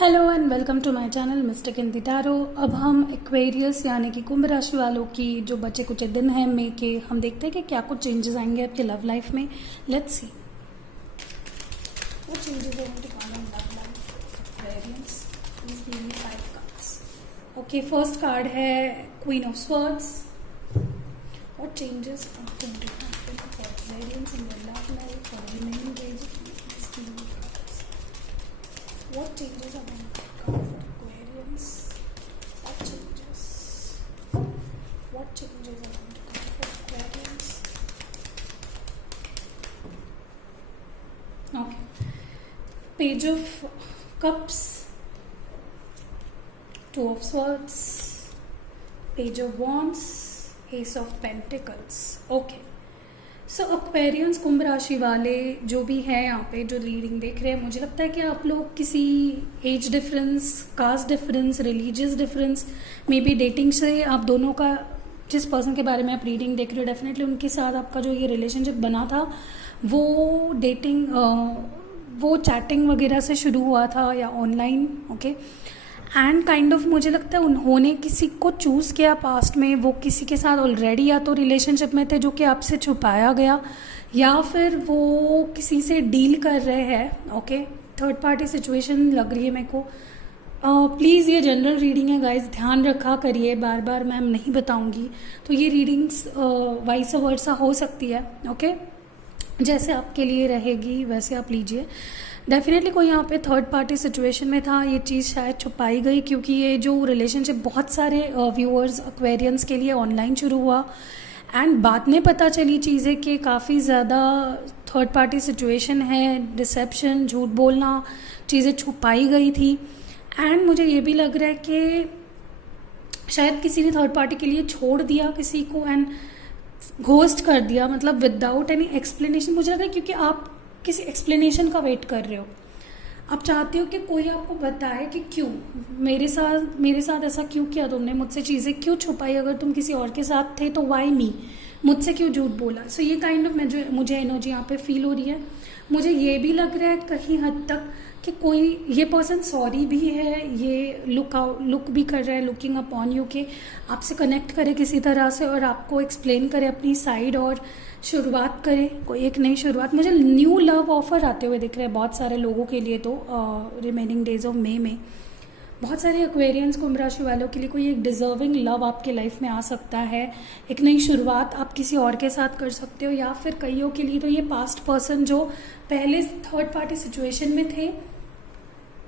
Hello and welcome to my channel mister किंती tarot. अब हम एक्वेरियस यानी कि कुंभ राशि वालों की जो बचे कुछ दिन हैं मई के, हम देखते हैं कि क्या कुछ चेंजेस आएंगे आपके लव लाइफ में। Let's see what changes are going to come in love life Aquarius. Please give me 5 cards. Okay, first card है queen of swords. What changes are going to happen for Aquarius in their love life for remaining days. What changes are going to come for Aquarians? What changes? What changes are going to come for Aquarians? Okay. Page of Cups, Two of Swords, Page of Wands, Ace of Pentacles. Okay. So Aquarians कुंभ राशि वाले जो भी हैं यहाँ पे जो reading देख रहे हैं, मुझे लगता है कि आप लोग किसी age difference, caste difference, religious difference, may be dating से आप दोनों का, जिस पर्सन के बारे में आप रीडिंग देख रहे हो, डेफिनेटली उनके साथ आपका जो ये रिलेशनशिप बना था वो डेटिंग, वो चैटिंग वगैरह से शुरू हुआ था या online. Okay, and kind of मुझे लगता है उन्होंने किसी को चूज़ किया पास्ट में, वो किसी के साथ ऑलरेडी या तो रिलेशनशिप में थे जो कि आपसे छुपाया गया, या फिर वो किसी से डील कर रहे हैं। ओके, थर्ड पार्टी सिचुएशन लग रही है मेरे को। प्लीज़ ये जनरल रीडिंग है गाइज, ध्यान रखा करिए, बार बार मैम नहीं बताऊंगी, तो ये रीडिंग्स वाइस वर्सा हो सकती है। ओके, जैसे आपके लिए रहेगी वैसे आप लीजिए। डेफिनेटली कोई यहाँ पे थर्ड पार्टी सिचुएशन में था, ये चीज़ शायद छुपाई गई, क्योंकि ये जो रिलेशनशिप बहुत सारे व्यूअर्स एक्वेरियंस के लिए ऑनलाइन शुरू हुआ एंड बाद में पता चली चीज़ें कि काफ़ी ज़्यादा थर्ड पार्टी सिचुएशन है, डिसेप्शन, झूठ बोलना, चीज़ें छुपाई गई थी। एंड मुझे ये भी लग रहा है कि शायद किसी ने थर्ड पार्टी के लिए छोड़ दिया किसी को एंड घोस्ट कर दिया, मतलब विदाउट एनी एक्सप्लेनेशन। मुझे लगा क्योंकि आप किसी एक्सप्लेनेशन का वेट कर रहे हो, आप चाहते हो कि कोई आपको बताए कि क्यों मेरे साथ ऐसा क्यों किया तुमने, मुझसे चीज़ें क्यों छुपाई, अगर तुम किसी और के साथ थे तो वाई मी, मुझसे क्यों झूठ बोला। सो ये काइंड ऑफ मुझे एनर्जी यहाँ पे फील हो रही है। मुझे ये भी लग रहा है कहीं हद तक कि कोई ये पर्सन सॉरी भी है, ये लुक भी कर रहा है, लुकिंग अपॉन यू, कि आपसे कनेक्ट करे किसी तरह से और आपको एक्सप्लेन करे अपनी साइड और शुरुआत करे कोई एक नई शुरुआत। मुझे न्यू लव ऑफर आते हुए दिख रहे हैं बहुत सारे लोगों के लिए। तो रिमेनिंग डेज ऑफ मई में बहुत सारे एक्वेरियंस कुंभ राशि वालों के लिए कोई एक डिजर्विंग लव आपके लाइफ में आ सकता है। एक नई शुरुआत आप किसी और के साथ कर सकते हो, या फिर कईयों के लिए तो ये पास्ट पर्सन जो पहले थर्ड पार्टी सिचुएशन में थे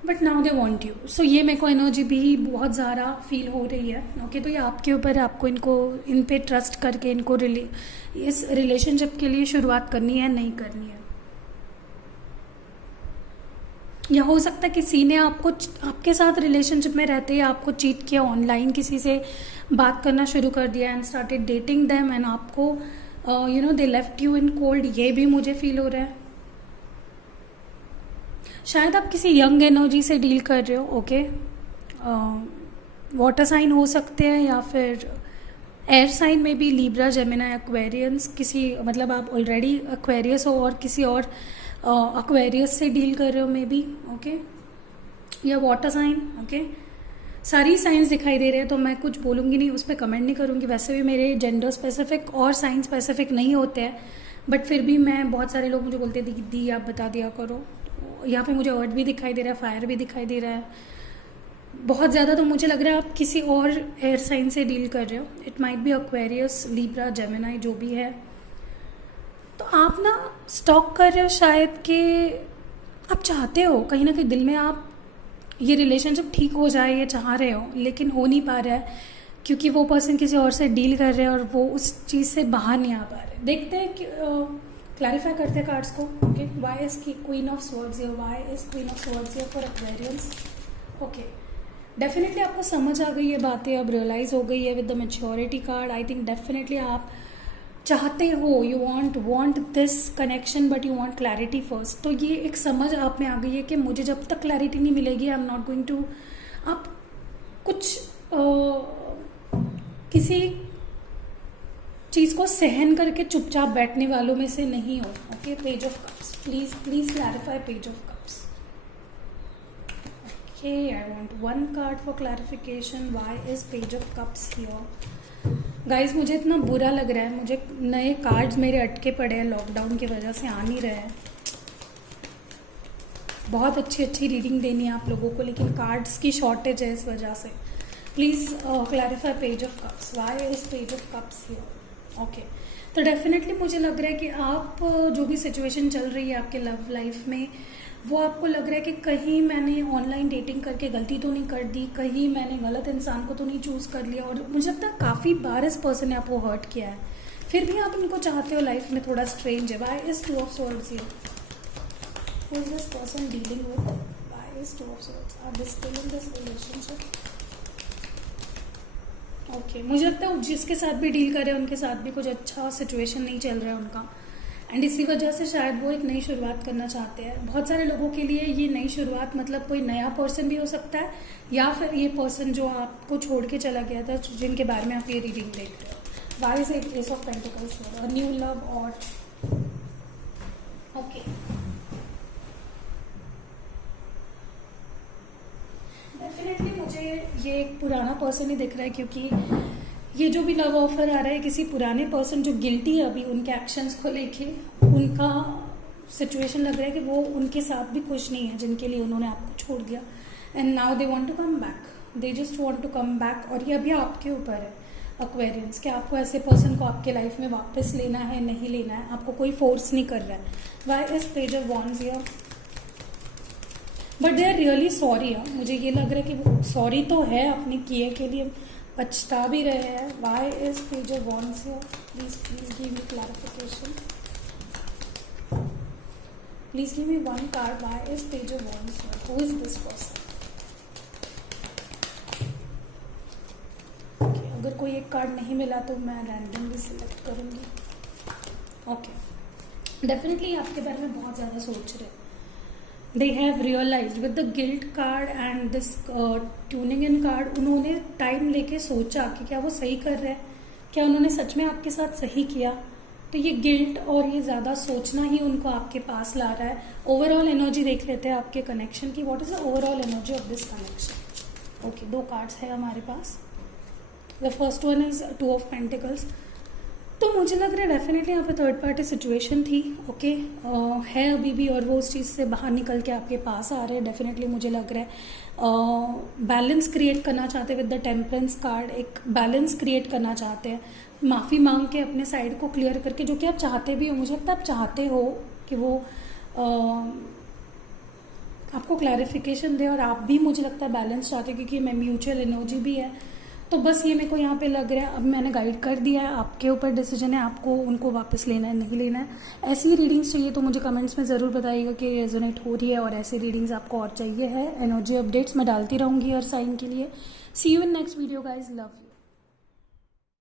but now they want you. So ये मेरे को एनर्जी भी बहुत ज़्यादा फील हो रही है। ओके, तो ये आपके ऊपर है, आपको इन पे ट्रस्ट करके इनको इस रिलेशनशिप के लिए शुरुआत करनी है नहीं करनी है। या हो सकता है किसी ने आपके साथ रिलेशनशिप में रहते या आपको चीट किया, ऑनलाइन किसी से बात करना शुरू कर दिया and started dating them and आपको they left you in cold. ये भी मुझे फील हो रहा है। शायद आप किसी यंग एनर्जी से डील कर रहे हो। ओके, वाटर साइन हो सकते हैं या फिर एयर साइन में भी, लिब्रा, जेमिनी, एक्वेरियंस, किसी मतलब आप ऑलरेडी एक्वेरियस हो और किसी और एक्वेरियस से डील कर रहे हो मे बी। ओके, या वाटर साइन। ओके, सारी साइंस दिखाई दे रहे हैं तो मैं कुछ बोलूँगी नहीं, उस पर कमेंट नहीं करूँगी। वैसे भी मेरे जेंडर स्पेसिफिक और साइंस स्पेसिफिक नहीं होते हैं, बट फिर भी मैं, बहुत सारे लोग मुझे बोलते हैं दीदी आप बता दिया करो। यहाँ पे मुझे अर्थ भी दिखाई दे रहा है, फायर भी दिखाई दे रहा है बहुत ज़्यादा। तो मुझे लग रहा है आप किसी और एयर साइन से डील कर रहे हो। It might be Aquarius, Libra, Gemini, जो भी है। तो आप ना स्टॉक कर रहे हो शायद कि आप चाहते हो कहीं ना कहीं दिल में, आप ये रिलेशनशिप ठीक हो जाए ये चाह रहे हो, लेकिन हो नहीं पा रहा है क्योंकि वो पर्सन किसी और से डील कर रहे हैं और वो उस चीज़ से बाहर नहीं आ पा रहे। देखते हैं कि क्लैरिफाई करते हैं कार्ड्स को। ओके, वाई इज की queen of swords here, why is queen of swords here for Aquarians. Okay, definitely आपको समझ आ गई है बातें, अब रियलाइज हो गई है with the maturity card. I think definitely आप चाहते हो, you want this connection but you want clarity first. तो ये एक समझ आप में आ गई है कि मुझे जब तक क्लैरिटी नहीं मिलेगी I am not going to. आप कुछ किसी चीज़ को सहन करके चुपचाप बैठने वालों में से नहीं हो। Okay, page of cups, please clarify page of cups. Okay, I want one card for clarification. Why is Page of Cups here? Guys मुझे इतना बुरा लग रहा है, मुझे नए कार्ड्स मेरे अटके पड़े हैं, लॉकडाउन की वजह से आ नहीं रहे हैं। बहुत अच्छी अच्छी रीडिंग देनी है आप लोगों को, लेकिन कार्ड्स की शॉर्टेज है इस वजह से। Please clarify page of cups. Why is page of cups here? Okay, तो डेफिनेटली मुझे लग रहा है कि आप जो भी सिचुएशन चल रही है आपके लव लाइफ में, वो आपको लग रहा है कि कहीं मैंने ऑनलाइन डेटिंग करके गलती तो नहीं कर दी, कहीं मैंने गलत इंसान को तो नहीं चूज़ कर लिया। और मुझे लगता है काफ़ी बार इस पर्सन ने आपको हर्ट किया है, फिर भी आप इनको चाहते हो लाइफ में। थोड़ा स्ट्रेंज है। Why is 2 of swords here? Who is this person dealing with? Why is 2 of swords? Are they still in this relationship? Okay, मुझे लगता है जिसके साथ भी डील कर रहे हैं उनके साथ भी कुछ अच्छा सिचुएशन नहीं चल रहा है उनका, एंड इसी वजह से शायद वो एक नई शुरुआत करना चाहते हैं। बहुत सारे लोगों के लिए ये नई शुरुआत मतलब कोई नया पर्सन भी हो सकता है, या फिर ये पर्सन जो आपको छोड़ के चला गया था, जिनके बारे में आप ये रीडिंग देख रहे हो। Why is it S of pentacles? A new love और ओके, डेफिनेटली मुझे ये एक पुराना पर्सन ही दिख रहा है, क्योंकि ये जो भी लव ऑफर आ रहा है किसी पुराने पर्सन जो गिल्टी है अभी उनके एक्शंस को लेके, उनका सिचुएशन लग रहा है कि वो उनके साथ भी खुश नहीं है जिनके लिए उन्होंने आपको छोड़ दिया, and now they want to come back, they just want to come back. और ये अभी आपके ऊपर है एक्वेरियंस, कि आपको ऐसे पर्सन को आपके लाइफ में वापस लेना है नहीं लेना है, आपको कोई फोर्स नहीं कर रहा है। Why is page of wands here? But they are really sorry. मुझे ये लग रहा है कि वो सॉरी तो है अपने किए के लिए, पछता भी रहे हैं। Why is page of wands here? Please give me clarification. Please give me one card. Why is page of wands here? Who is this person? Okay, अगर कोई एक कार्ड नहीं मिला तो मैं रैंडमली सिलेक्ट करूंगी। ओके, डेफिनेटली आपके बारे में बहुत ज़्यादा सोच रहे हैं। They have realized with the guilt card and this tuning in card, उन्होंने टाइम लेके सोचा कि क्या वो सही कर रहे हैं, क्या उन्होंने सच में आपके साथ सही किया। तो ये गिल्ट और ये ज़्यादा सोचना ही उनको आपके पास ला रहा है। ओवरऑल एनर्जी देख लेते हैं आपके कनेक्शन की। What is the overall energy of this connection? Okay, 2 cards है हमारे पास। The first one is 2 of pentacles. तो मुझे लग रहा है डेफिनेटली यहाँ पे थर्ड पार्टी सिचुएशन थी। ओके, है अभी भी, और वो उस चीज़ से बाहर निकल के आपके पास आ रहे हैं। डेफिनेटली मुझे लग रहा है बैलेंस क्रिएट करना चाहते हैं विद द टेम्परेंस कार्ड। एक बैलेंस क्रिएट करना चाहते हैं, माफ़ी मांग के अपने साइड को क्लियर करके, जो कि आप चाहते भी हो। मुझे लगता है आप चाहते हो कि वो आपको क्लैरिफिकेशन दे, और आप भी मुझे लगता है बैलेंस चाहते हो, क्योंकि मैं म्यूचुअल एनर्जी भी है। तो बस ये मेरे को यहाँ पे लग रहा है, अब मैंने गाइड कर दिया है, आपके ऊपर डिसीजन है, आपको उनको वापस लेना है नहीं लेना है। ऐसी रीडिंग्स चाहिए तो मुझे कमेंट्स में ज़रूर बताइएगा कि रेजोनेट हो रही है, और ऐसी रीडिंग्स आपको और चाहिए है। एनर्जी अपडेट्स मैं डालती रहूँगी हर साइन के लिए। See you in next video guys, love you.